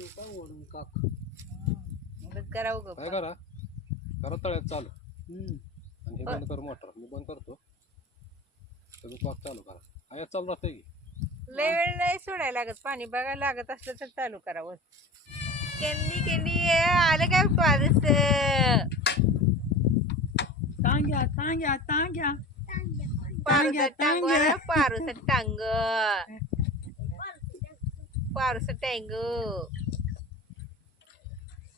का ओढून काक करावं ग काय करा? करा तळ्यात चालू. हम्म. आणि हे बंद कर मोटर. मी बंद करतो. तुम्ही पाक चालू करा. आयात चालू राहतंय की. लय वेळ नाही सोडायला लागत. पाणी बघायला लागत असलं तर चालू करावं. केंदी केंदी आलं काय पारस टांग्या टांग्या टांग्या पारूस टांग टांग्या. पारूस टांग. पारूस टांग.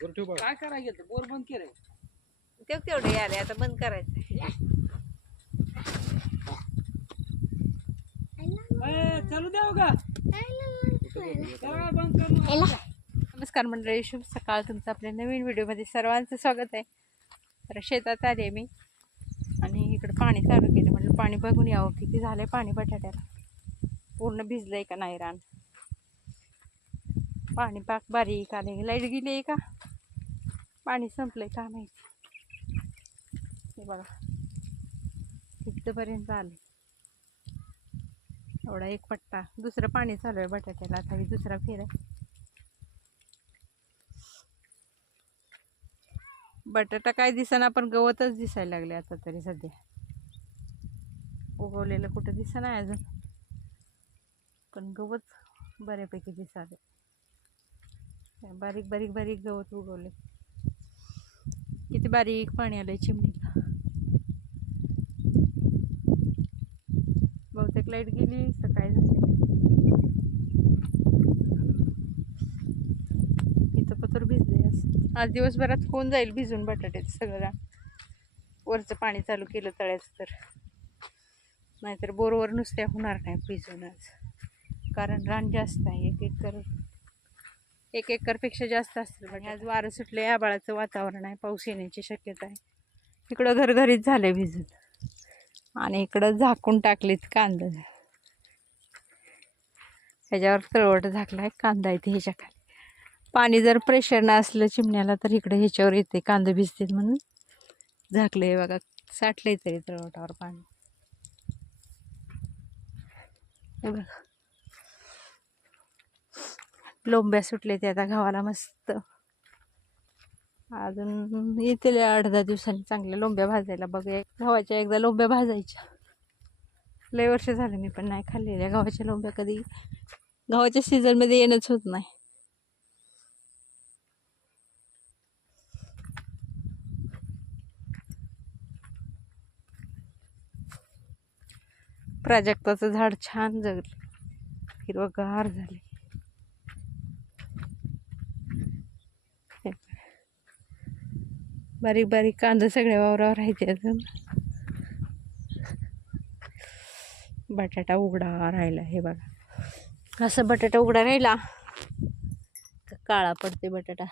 बरं ठेव बघा काय करायला गेलं बोर बंद केलंय. तेवढे आले आता बंद करायचं. ए, चालू बंद. नमस्कार मंडळी शुभ सकाळ. तुमचं आपल्या नवीन व्हिडिओमध्ये सर्वांचं स्वागत आहे. तर शेतात आले आहे मी आणि इकडं पाणी चालू केलं. म्हणजे पाणी बघून यावं. किती झालंय पाणी बटाट्याला? पूर्ण भिजलंय का नाही रान? पाणी पाक बारीक आले लाइट गेली आहे का? पाणी संपलंय का माहिती हे बघा. इथपर्यंत आले एवढा एक पट्टा. दुसरं पाणी चालू आहे बटाट्याला. आता ही दुसरा फेर आहे. बटाटा काय दिसना पण गवतच दिसायला लागले आता तरी सध्या. उगवलेलं कुठं दिसना अजून. पण गवत बऱ्यापैकी दिसावे बारीक बारीक बारीक गवत उगवले किती बारीक पाणी आलं आहे चिमणीला बहुतेक लाइट गेली सकाळी झाली. इथं पत्र भिजले आज दिवसभरात होऊन जाईल भिजून बटाट्याचं सगळं. रान वरचं पाणी चालू केलं तळ्याचं तर. नाहीतर बोरवर नुसत्या होणार नाही भिजून आज. कारण रान जास्त आहे एक एकर एक एकरपेक्षा जास्त असतील पण आज वारं सुटले आबाळाचं वातावरण आहे पाऊस येण्याची शक्यता आहे. इकडं घरघरीत झालं भिजून. आणि इकडं झाकून टाकलीत कांदा. ह्याच्यावर तळवट झाकला आहे कांदा येते ह्याच्या खाली पाणी जर प्रेशर न असलं चिमण्याला तर इकडे ह्याच्यावर येते कांदे भिजतील म्हणून. झाकले बघा साठले तरी तळवटावर पाणी. बघा. लोंब्या सुटले ते आता गावाला मस्त. अजून येतील आठ दहा दिवसांनी चांगल्या लोंब्या भाजायला. बघूया गव्हाच्या एकदा लोंब्या भाजायच्या. लय वर्ष झाले मी पण नाही खाल्लेल्या गव्हाच्या लोंब्या कधी. गव्हाच्या सीझनमध्ये येणंच होत नाही. प्राजक्ताचं झाड छान जगलं. हिरवगार झाले हे बघा. बारीक बारीक कांदा सगळ्या वावरावर राहायचे अजून. बटाटा उघडा राहिला हे बघा. असं बटाटा उघडा राहिला काळा पडते बटाटा.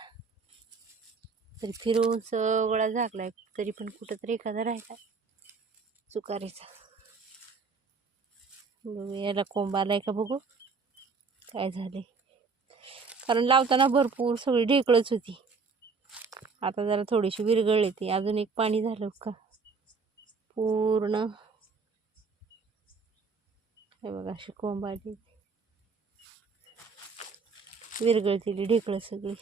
तरी फिरून सगळा झाकलाय तरी पण कुठं तरी एखादा राहिला. चुकारीचा याला कोंब आलाय का बघू. काय झाले कारण लावताना भरपूर सगळी ढेकळच होती. आता जरा थोडीशी विरगळ ती अजून एक पाणी झालं का? पूर्ण. हे बघा अशी कोंब आली. विरगळतील ढेकळं सगळी.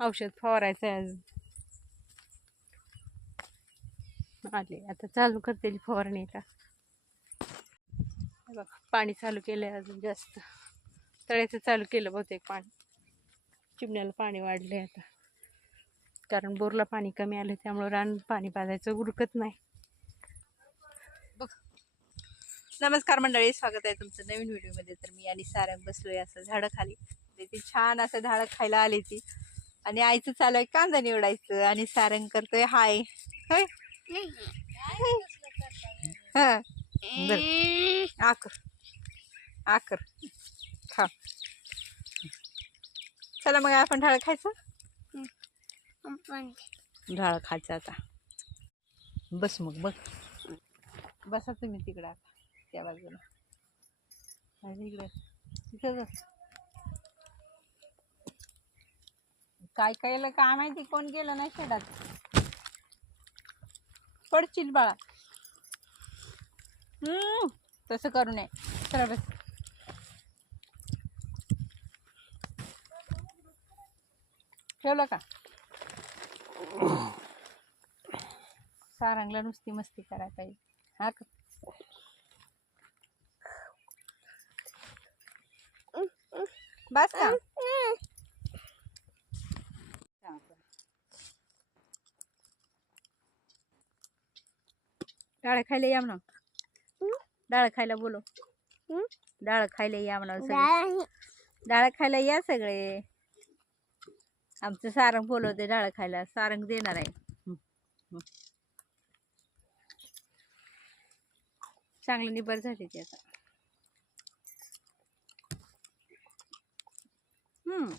औषध फवारायचं आहे अजून आले. आता चालू करते फवारणीला. बघा पाणी चालू केलं आहे अजून जास्त. तळ्याचं चालू केलं बहुतेक पाणी. चिमण्याला पाणी वाढले आता. कारण बोरला पाणी कमी आलं त्यामुळं रान पाणी पाजायचं उरकत नाही. बघ. नमस्कार मंडळी स्वागत आहे तुमचं नवीन व्हिडिओमध्ये. तर मी आणि सारंग बसलोय असं झाडं खाली तर ती छान असं झाडं खायला आली ती. आणि आईचं चालू आहे कांदा निवडायचं आणि सारंग करतोय हाय. होय? हा. आकर आकर खा चला मग आपण ढाळ खायचं? ढाळ खायचं आता. बस मग बघ बसा तुम्ही तिकडं आता त्या बाजूला. आणि इकडं तिथं बस. काय काय काय माहिती कोण गेलं नाही शेडात पडशील बाळा. हम्म तसं करू नये. चला बस. ठेवलं का? सारंगला नुसती मस्ती करायला पाहिजे. हा का? बस का? डाळ खायला या म्हणा. डाळ खायला बोलो डाळ खायला या म्हणा सगळे. डाळ खायला या सगळे. आमचं सारंग बोलवते डाळ खायला. सारंग देणार आहे. चांगली निबर झाली ती आता. हम्म.